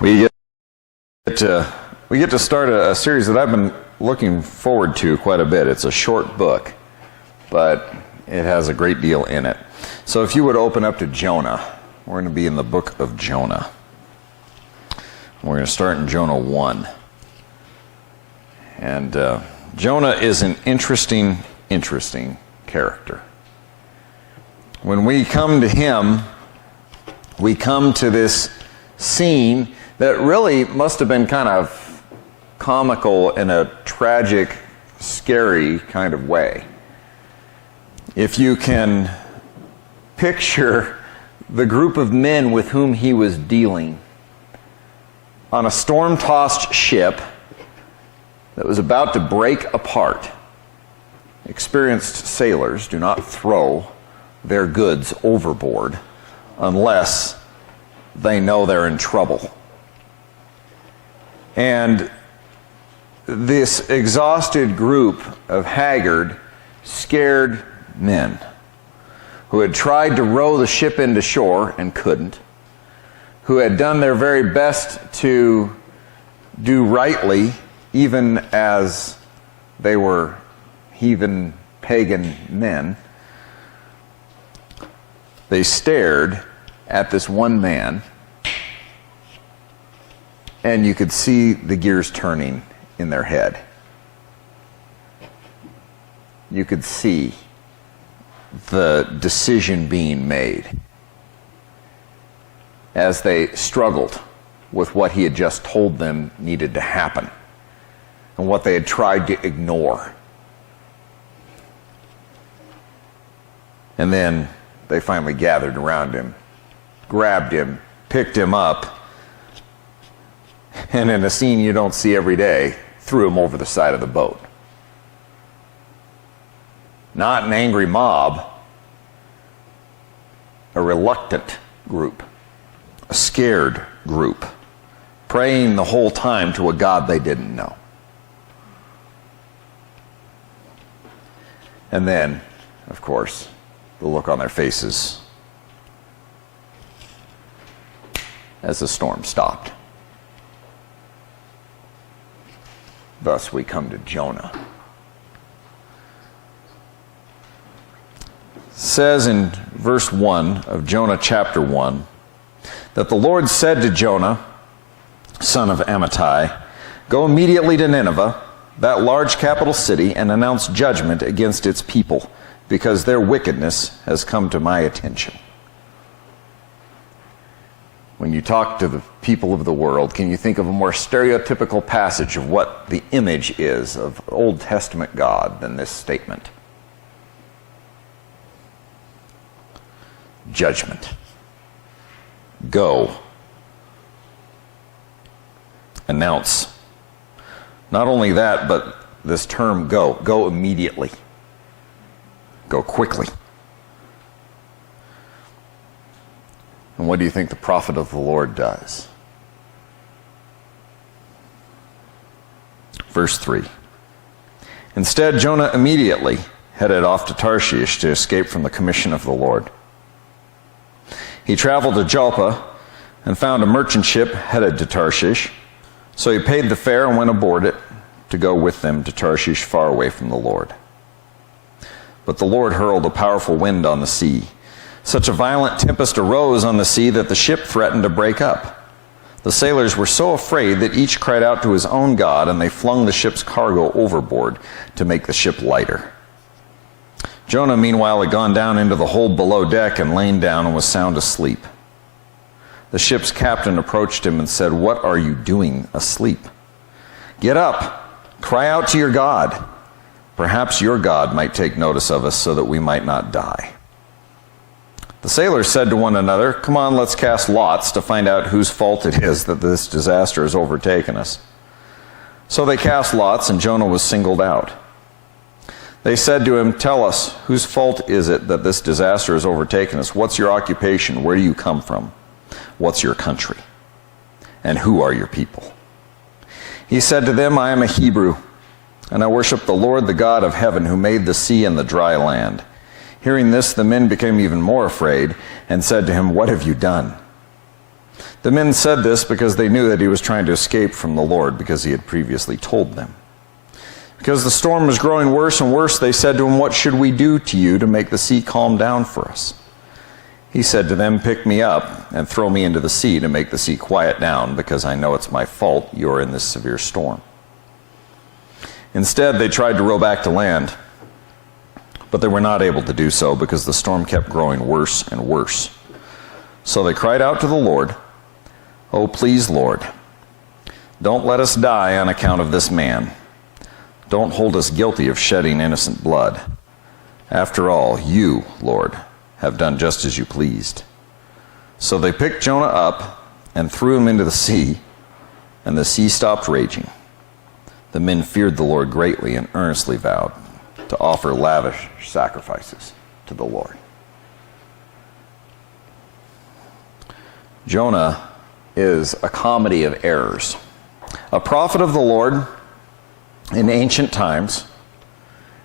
We get to start a series that I've been looking forward to quite a bit. It's a short book, but it has a great deal in it. So if you would open up to Jonah, we're going to be in the book of Jonah. We're going to start in Jonah 1. And Jonah is an interesting character. When we come to him, we come to this scene that really must have been kind of comical in a tragic, scary kind of way. If you can picture the group of men with whom he was dealing on a storm-tossed ship that was about to break apart. Experienced sailors do not throw their goods overboard unless they know they're in trouble. And this exhausted group of haggard, scared men who had tried to row the ship into shore and couldn't, who had done their very best to do rightly, even as they were heathen, pagan men. They stared at this one man, and you could see the gears turning in their head. You could see the decision being made as they struggled with what he had just told them needed to happen and what they had tried to ignore. And then they finally gathered around him, grabbed him, picked him up, and in a scene you don't see every day, threw him over the side of the boat. Not an angry mob, a reluctant group, a scared group, praying the whole time to a God they didn't know. And then, of course, the look on their faces as the storm stopped. Thus we come to Jonah. It says in verse 1 of Jonah chapter 1 that the Lord said to Jonah, son of Amittai, "Go immediately to Nineveh, that large capital city, and announce judgment against its people, because their wickedness has come to my attention." When you talk to the people of the world, can you think of a more stereotypical passage of what the image is of Old Testament God than this statement? Judgment. Go. Announce. Not only that, but this term go. Go immediately. Go quickly. And what do you think the prophet of the Lord does? Verse 3. Instead, Jonah immediately headed off to Tarshish to escape from the commission of the Lord. He traveled to Joppa and found a merchant ship headed to Tarshish, so he paid the fare and went aboard it to go with them to Tarshish, far away from the Lord. But the Lord hurled a powerful wind on the sea. Such a violent tempest arose on the sea that the ship threatened to break up. The sailors were so afraid that each cried out to his own god, and they flung the ship's cargo overboard to make the ship lighter. Jonah, meanwhile, had gone down into the hold below deck and lain down and was sound asleep. The ship's captain approached him and said, "What are you doing asleep? Get up, cry out to your God. Perhaps your God might take notice of us so that we might not die." The sailors said to one another, "Come on, let's cast lots to find out whose fault it is that this disaster has overtaken us." So they cast lots, and Jonah was singled out. They said to him, "Tell us, whose fault is it that this disaster has overtaken us? What's your occupation? Where do you come from? What's your country? And who are your people?" He said to them, "I am a Hebrew, and I worship the Lord, the God of heaven, who made the sea and the dry land." Hearing this, the men became even more afraid and said to him, "What have you done?" The men said this because they knew that he was trying to escape from the Lord, because he had previously told them. Because the storm was growing worse and worse, they said to him, "What should we do to you to make the sea calm down for us?" He said to them, "Pick me up and throw me into the sea to make the sea quiet down, because I know it's my fault you are in this severe storm." Instead, they tried to row back to land, but they were not able to do so because the storm kept growing worse and worse. So they cried out to the Lord, "Oh, please, Lord, don't let us die on account of this man. Don't hold us guilty of shedding innocent blood. After all, you, Lord, have done just as you pleased." So they picked Jonah up and threw him into the sea, and the sea stopped raging. The men feared the Lord greatly and earnestly vowed to offer lavish sacrifices to the Lord. Jonah is a comedy of errors. A prophet of the Lord in ancient times,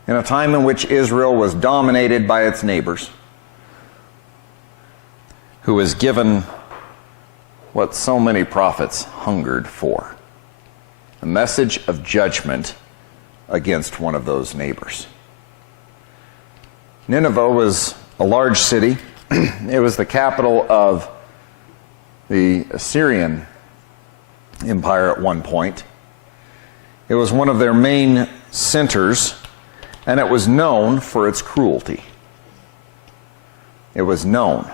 in a time in which Israel was dominated by its neighbors, who was given what so many prophets hungered for: a message of judgment against one of those neighbors. Nineveh was a large city. It was the capital of the Assyrian Empire at one point. It was one of their main centers, and it was known for its cruelty. It was known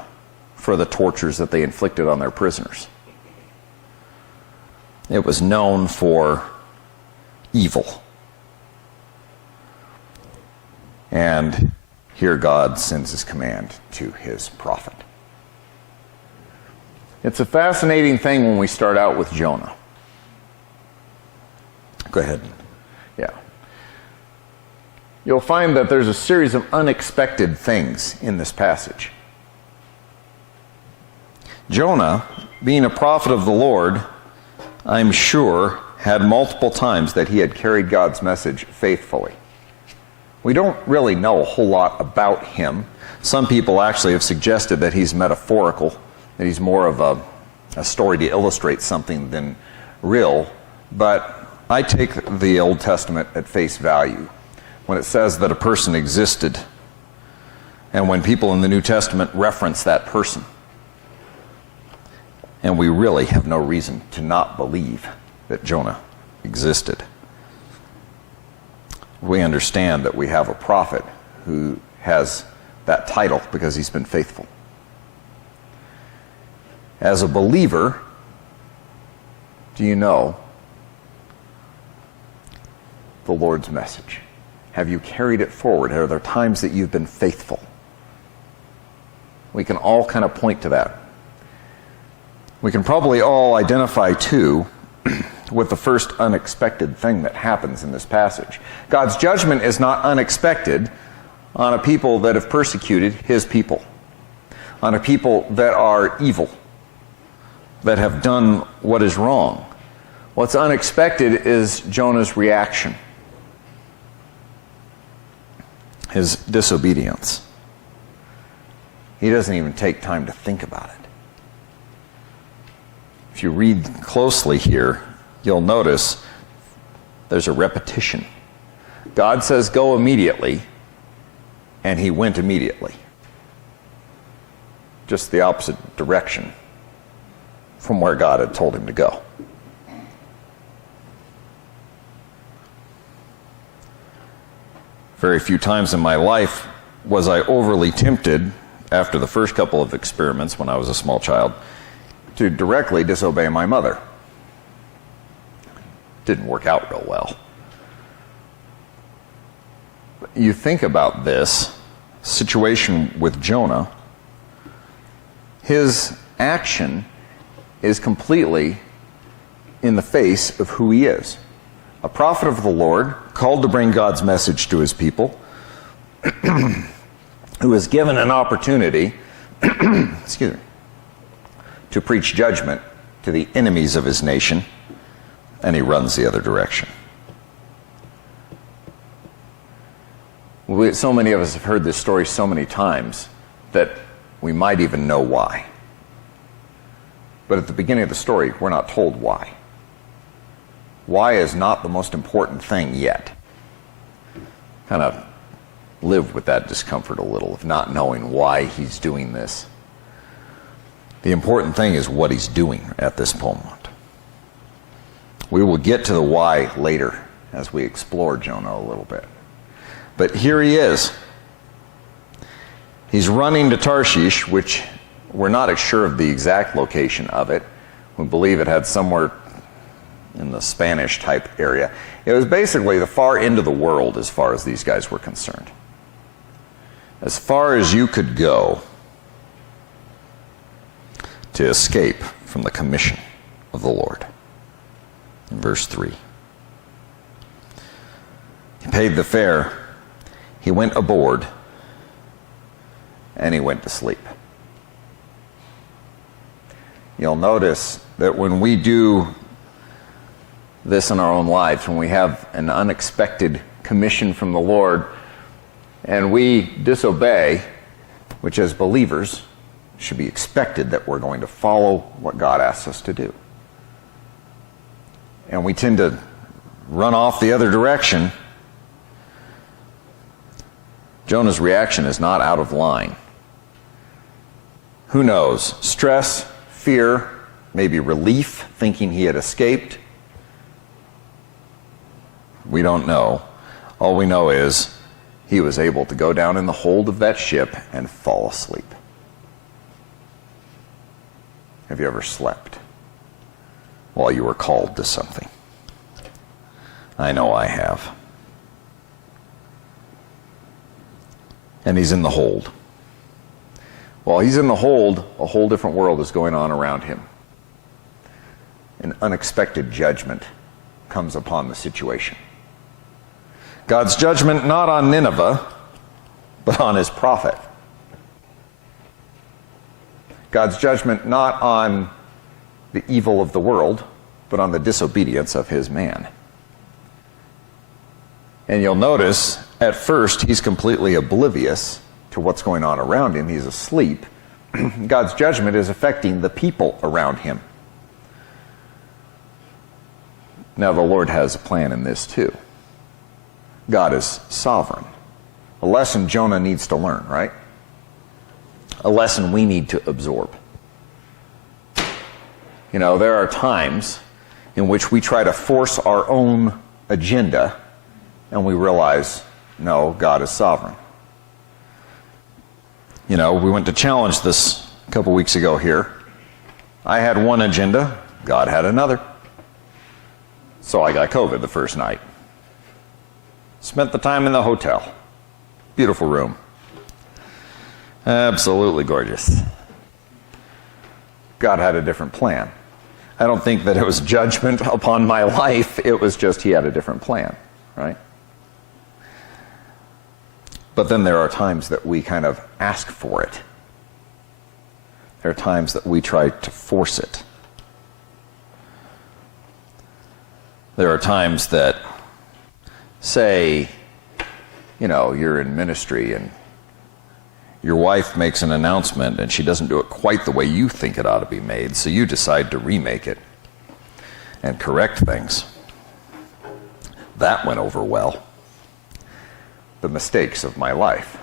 for the tortures that they inflicted on their prisoners. It was known for evil. And here God sends his command to his prophet. It's a fascinating thing when we start out with Jonah. Go ahead. Yeah. You'll find that there's a series of unexpected things in this passage. Jonah, being a prophet of the Lord, I'm sure, had multiple times that he had carried God's message faithfully. We don't really know a whole lot about him. Some people actually have suggested that he's metaphorical, that he's more of a story to illustrate something than real. But I take the Old Testament at face value when it says that a person existed, and when people in the New Testament reference that person. And we really have no reason to not believe that Jonah existed. We understand that we have a prophet who has that title because he's been faithful. As a believer, do you know the Lord's message? Have you carried it forward? Are there times that you've been faithful? We can all kind of point to that. We can probably all identify, too, with the first unexpected thing that happens in this passage. God's judgment is not unexpected on a people that have persecuted his people, on a people that are evil, that have done what is wrong. What's unexpected is Jonah's reaction, his disobedience. He doesn't even take time to think about it. If you read closely here, you'll notice there's a repetition. God says, "Go immediately," and he went immediately. Just the opposite direction from where God had told him to go. Very few times in my life was I overly tempted, after the first couple of experiments when I was a small child, to directly disobey my mother. Didn't work out real well. You think about this situation with Jonah, his action is completely in the face of who he is. A prophet of the Lord, called to bring God's message to his people, who is given an opportunity excuse me, to preach judgment to the enemies of his nation, and he runs the other direction. So many of us have heard this story so many times that we might even know why. But at the beginning of the story, we're not told why. Why is not the most important thing yet. Kind of live with that discomfort a little of not knowing why he's doing this. The important thing is what he's doing at this moment. We will get to the why later as we explore Jonah a little bit. But here he is. He's running to Tarshish, which we're not sure of the exact location of it. We believe it had somewhere in the Spanish type area. It was basically the far end of the world as far as these guys were concerned. As far as you could go to escape from the commission of the Lord. In verse 3. He paid the fare, he went aboard, and he went to sleep. You'll notice that when we do this in our own lives, when we have an unexpected commission from the Lord and we disobey, which as believers should be expected that we're going to follow what God asks us to do. And we tend to run off the other direction. Jonah's reaction is not out of line. Who knows? Stress, fear, maybe relief, thinking he had escaped. We don't know. All we know is he was able to go down in the hold of that ship and fall asleep. Have you ever slept while you were called to something? I know I have. And he's in the hold. While he's in the hold, a whole different world is going on around him. An unexpected judgment comes upon the situation. God's judgment not on Nineveh, but on his prophet. God's judgment not on the evil of the world, but on the disobedience of his man. And you'll notice, at first, he's completely oblivious to what's going on around him. He's asleep. God's judgment is affecting the people around him. Now, the Lord has a plan in this, too. God is sovereign. A lesson Jonah needs to learn, right? A lesson we need to absorb. You know, there are times in which we try to force our own agenda and we realize, no, God is sovereign. You know, we went to challenge this a couple weeks ago here. I had one agenda, God had another. So I got COVID the first night. Spent the time in the hotel. Beautiful room. Absolutely gorgeous. God had a different plan. I don't think that it was judgment upon my life. It was just he had a different plan, right? But then there are times that we kind of ask for it. There are times that we try to force it. There are times that, say, you know, you're in ministry and your wife makes an announcement and she doesn't do it quite the way you think it ought to be made, so you decide to remake it and correct things. That went over well. The mistakes of my life.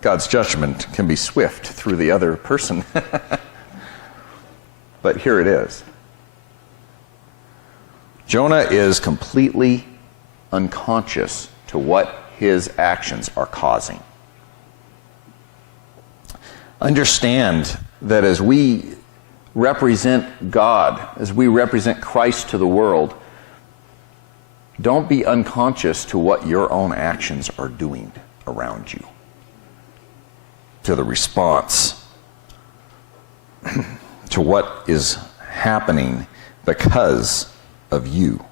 God's judgment can be swift through the other person. But here it is. Jonah is completely unconscious to what his actions are causing. Understand that as we represent God, as we represent Christ to the world, don't be unconscious to what your own actions are doing around you, to the response, to what is happening because of you.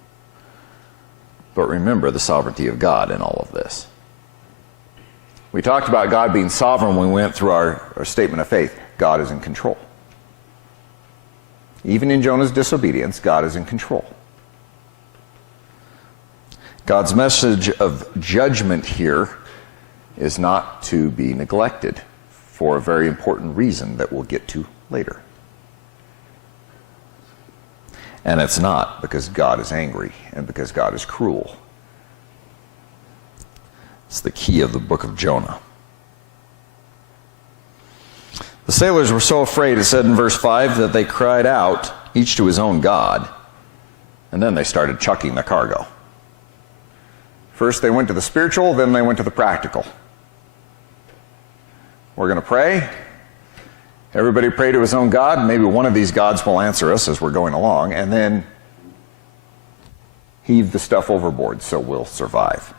But remember the sovereignty of God in all of this. We talked about God being sovereign when we went through our statement of faith. God is in control. Even in Jonah's disobedience, God is in control. God's message of judgment here is not to be neglected for a very important reason that we'll get to later. And it's not because God is angry and because God is cruel. It's the key of the book of Jonah. The sailors were so afraid, it said in verse 5, that they cried out, each to his own god, and then they started chucking the cargo. First they went to the spiritual, then they went to the practical. We're going to pray. Everybody pray to his own god. Maybe one of these gods will answer us as we're going along, and then heave the stuff overboard so we'll survive.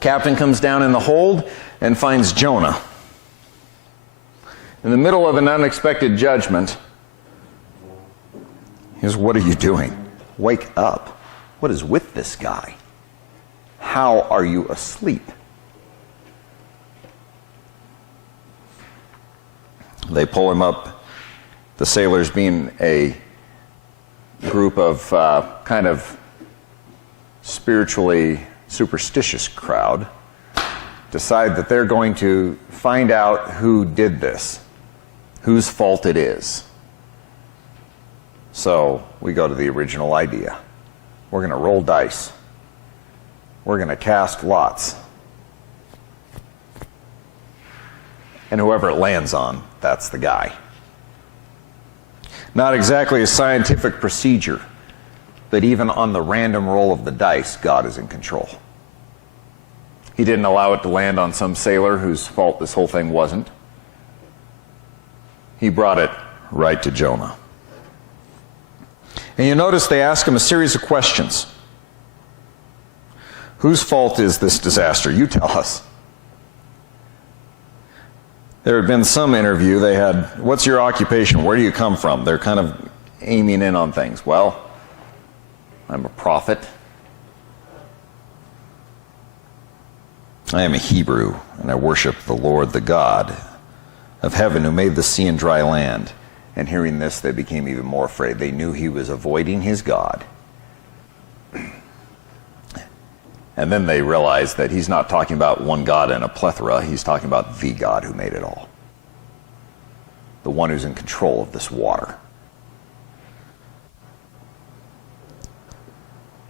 Captain comes down in the hold and finds Jonah in the middle of an unexpected judgment. He says, "What are you doing? Wake up. What is with this guy? How are you asleep?" They pull him up, the sailors being a group of kind of spiritually superstitious crowd, decide that they're going to find out who did this, whose fault it is. So we go to the original idea. We're going to roll dice. We're going to cast lots. And whoever it lands on, that's the guy. Not exactly a scientific procedure, but even on the random roll of the dice, God is in control. He didn't allow it to land on some sailor whose fault this whole thing wasn't. He brought it right to Jonah. And you notice they ask him a series of questions. Whose fault is this disaster? You tell us. There had been some interview they had, what's your occupation? Where do you come from? They're kind of aiming in on things. Well, I'm a prophet. I am a Hebrew, and I worship the Lord, the God of heaven, who made the sea and dry land. And hearing this, they became even more afraid. They knew he was avoiding his God. And then they realized that he's not talking about one God in a plethora. He's talking about the God who made it all. The one who's in control of this water.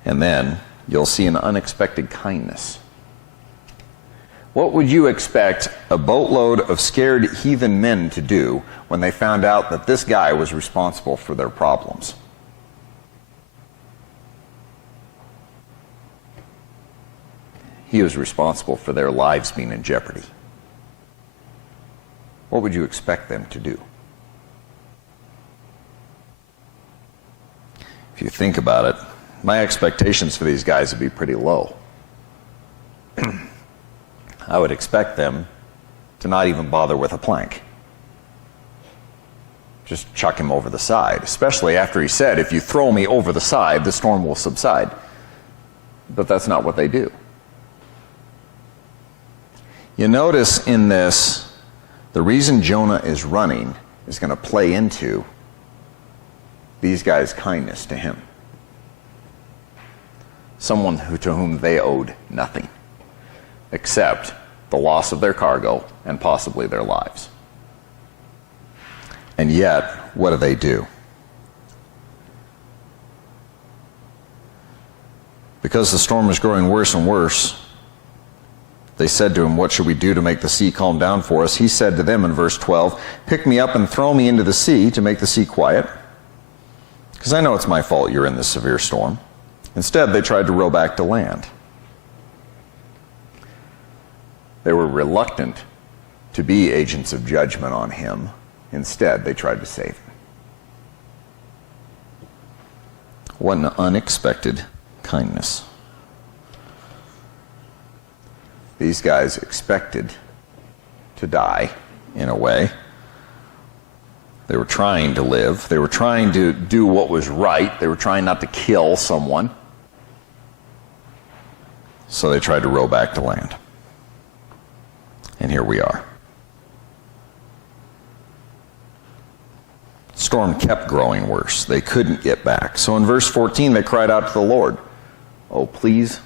And then you'll see an unexpected kindness. What would you expect a boatload of scared heathen men to do when they found out that this guy was responsible for their problems? He was responsible for their lives being in jeopardy. What would you expect them to do? If you think about it, my expectations for these guys would be pretty low. I would expect them to not even bother with a plank. Just chuck him over the side, especially after he said, if you throw me over the side, the storm will subside. But that's not what they do. You notice in this, the reason Jonah is running is going to play into these guys' kindness to him. Someone to whom they owed nothing, except the loss of their cargo and possibly their lives. And yet, what do? Because the storm is growing worse and worse, they said to him, what should we do to make the sea calm down for us? He said to them in verse 12, pick me up and throw me into the sea to make the sea quiet, because I know it's my fault you're in this severe storm. Instead, they tried to row back to land. They were reluctant to be agents of judgment on him. Instead, they tried to save him. What an unexpected kindness. These guys expected to die, in a way. They were trying to live. They were trying to do what was right. They were trying not to kill someone. So they tried to row back to land. And here we are. The storm kept growing worse. They couldn't get back. So in verse 14, they cried out to the Lord, oh, please,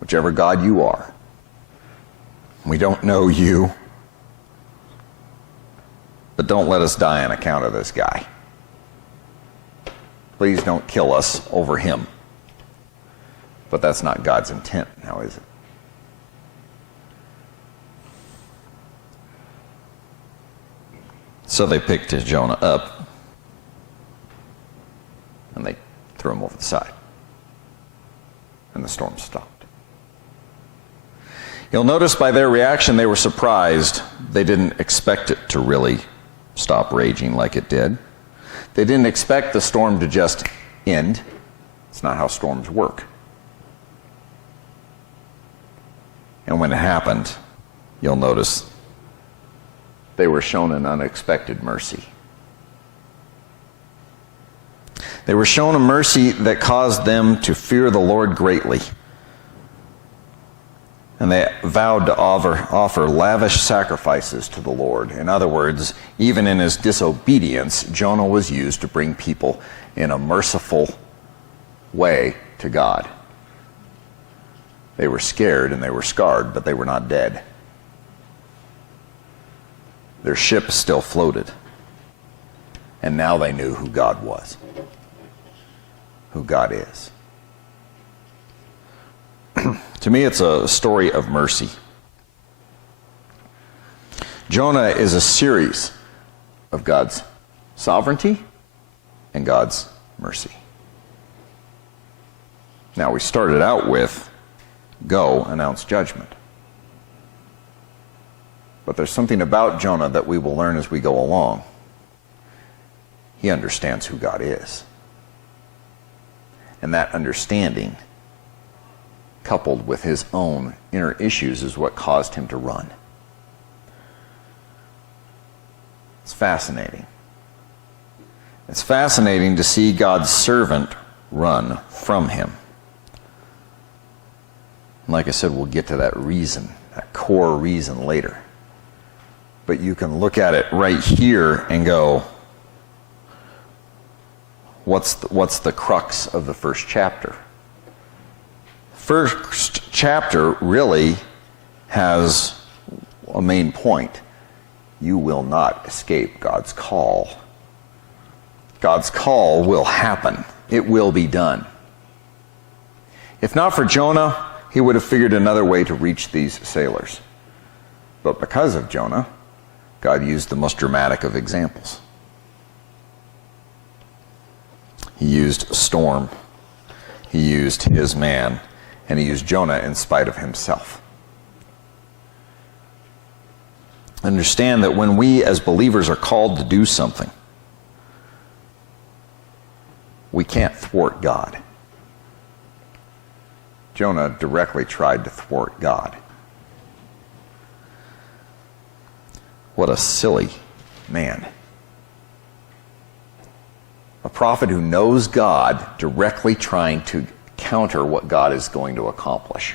whichever God you are. We don't know you, but don't let us die on account of this guy. Please don't kill us over him. But that's not God's intent now, is it? So they picked Jonah up and they threw him over the side. And the storm stopped. You'll notice by their reaction they were surprised. They didn't expect it to really stop raging like it did. They didn't expect the storm to just end. It's not how storms work. And when it happened, you'll notice they were shown an unexpected mercy. They were shown a mercy that caused them to fear the Lord greatly. And they vowed to offer lavish sacrifices to the Lord. In other words, even in his disobedience, Jonah was used to bring people in a merciful way to God. They were scared and they were scarred, but they were not dead. Their ship still floated. And now they knew who God was, who God is. To me, it's a story of mercy. Jonah is a series of God's sovereignty and God's mercy. Now, we started out with, go, announce judgment. But there's something about Jonah that we will learn as we go along. He understands who God is. And that understanding, coupled with his own inner issues, is what caused him to run. It's fascinating. It's fascinating to see God's servant run from him. And like I said, we'll get to that reason, that core reason later. But you can look at it right here and go, what's the crux of the first chapter? First chapter really has a main point. You will not escape God's call. God's call will happen. It will be done. If not for Jonah, he would have figured another way to reach these sailors. But because of Jonah, God used the most dramatic of examples. He used a storm. He used his man. And he used Jonah in spite of himself. Understand that when we as believers are called to do something, we can't thwart God. Jonah directly tried to thwart God. What a silly man. A prophet who knows God directly trying to counter what God is going to accomplish.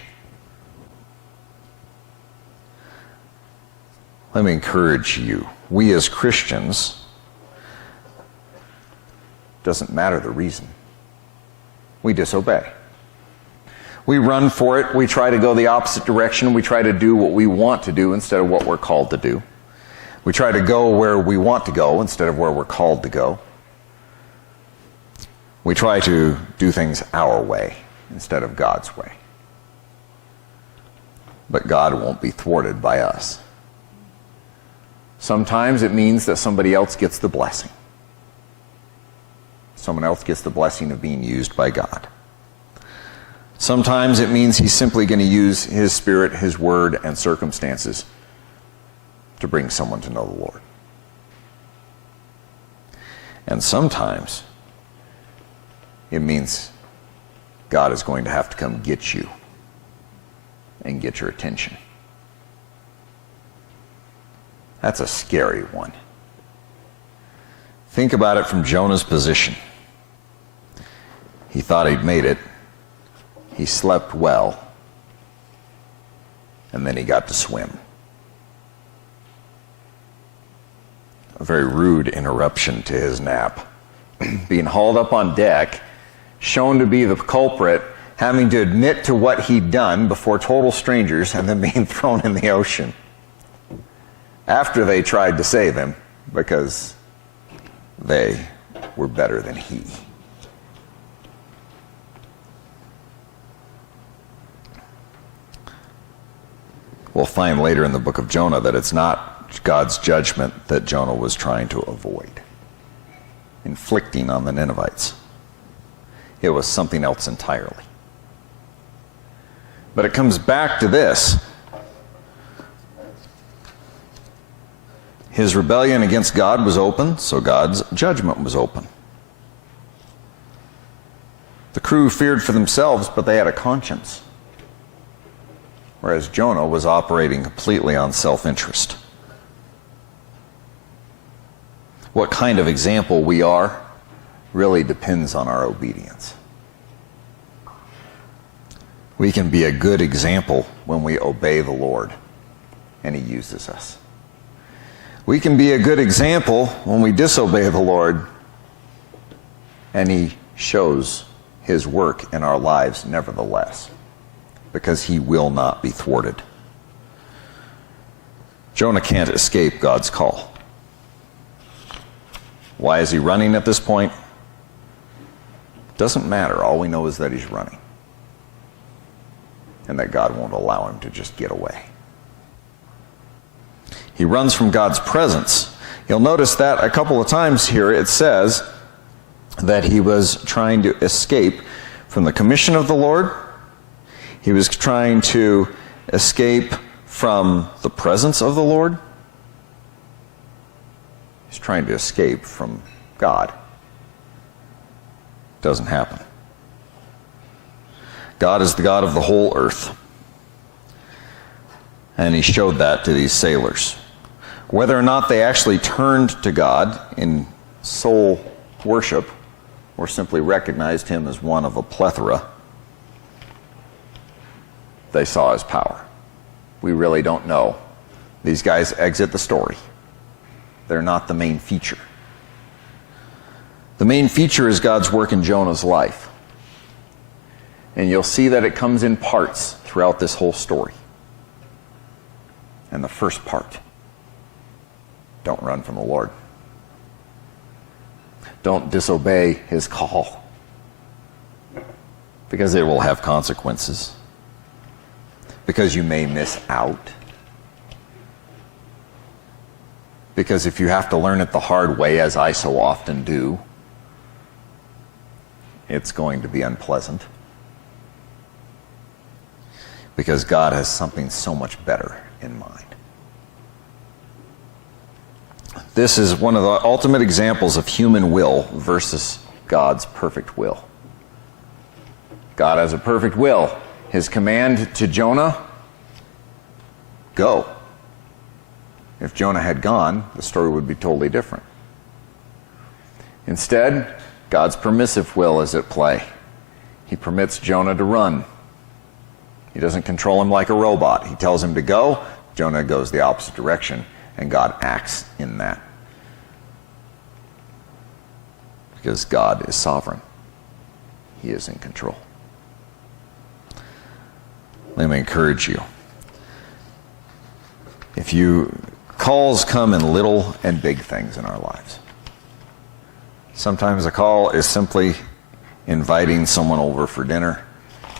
Let me encourage you. We as Christians, doesn't matter the reason, we disobey. We run for it. We try to go the opposite direction. We try to do what we want to do instead of what we're called to do. We try to go where we want to go instead of where we're called to go. We try to do things our way instead of God's way. But God won't be thwarted by us. Sometimes it means that somebody else gets the blessing. Someone else gets the blessing of being used by God. Sometimes it means he's simply going to use his Spirit, his word, and circumstances to bring someone to know the Lord. And sometimes it means God is going to have to come get you and get your attention. That's a scary one. Think about it from Jonah's position. He thought he'd made it. He slept well. And then he got to swim. A very rude interruption to his nap. Being hauled up on deck, shown to be the culprit, having to admit to what he'd done before total strangers, and then being thrown in the ocean. After they tried to save him, because they were better than he. we'll find later in the book of Jonah that it's not God's judgment that Jonah was trying to avoid, inflicting on the Ninevites. It was something else entirely. But it comes back to this. His rebellion against God was open, so God's judgment was open. The crew feared for themselves, but they had a conscience. Whereas Jonah was operating completely on self-interest. What kind of example we are really depends on our obedience. We can be a good example when we obey the Lord and He uses us. We can be a good example when we disobey the Lord and He shows His work in our lives nevertheless, because He will not be thwarted. Jonah can't escape God's call. Why is he running at this point? Doesn't matter. All we know is that he's running, and that God won't allow him to just get away. He runs from God's presence. You'll notice that a couple of times here it says that he was trying to escape from the commission of the Lord. He was trying to escape from the presence of the Lord. He's trying to escape from God. Doesn't happen. God is the God of the whole earth. And He showed that to these sailors. Whether or not they actually turned to God in soul worship or simply recognized Him as one of a plethora, they saw His power. We really don't know. These guys exit the story. They're not the main feature. The main feature is God's work in Jonah's life. And you'll see that it comes in parts throughout this whole story. And the first part: don't run from the Lord. Don't disobey His call, because it will have consequences. Because you may miss out. Because if you have to learn it the hard way, as I so often do, it's going to be unpleasant. Because God has something so much better in mind. This is one of the ultimate examples of human will versus God's perfect will. God has a perfect will. His command to Jonah: go. If Jonah had gone, the story would be totally different. Instead, God's permissive will is at play. He permits Jonah to run. He doesn't control him like a robot. He tells him to go. Jonah goes the opposite direction, and God acts in that. Because God is sovereign. He is in control. Let me encourage you. Calls come in little and big things in our lives. Sometimes a call is simply inviting someone over for dinner,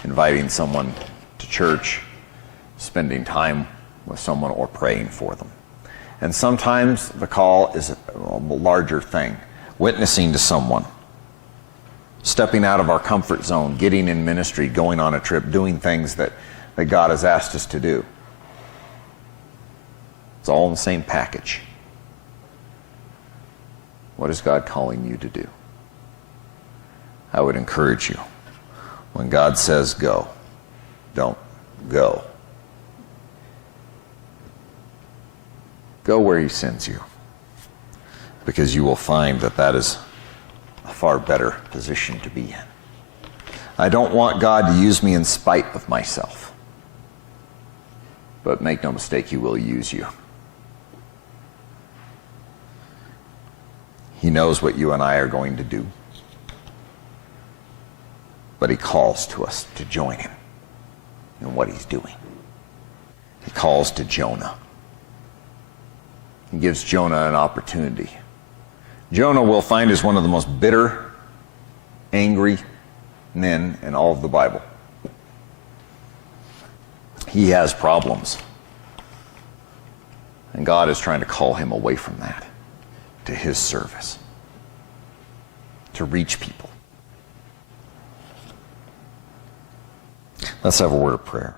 inviting someone to church, spending time with someone, or praying for them. And sometimes the call is a larger thing, witnessing to someone, stepping out of our comfort zone, getting in ministry, going on a trip, doing things that God has asked us to do. It's all in the same package. What is God calling you to do? I would encourage you, when God says go, don't go. Go where He sends you, because you will find that that is a far better position to be in. I don't want God to use me in spite of myself, but make no mistake, He will use you. He knows what you and I are going to do, but He calls to us to join Him in what He's doing. He calls to Jonah. He gives Jonah an opportunity. Jonah, we'll find, is one of the most bitter, angry men in all of the Bible. He has problems. And God is trying to call him away from that to his service, to reach people. Let's have a word of prayer.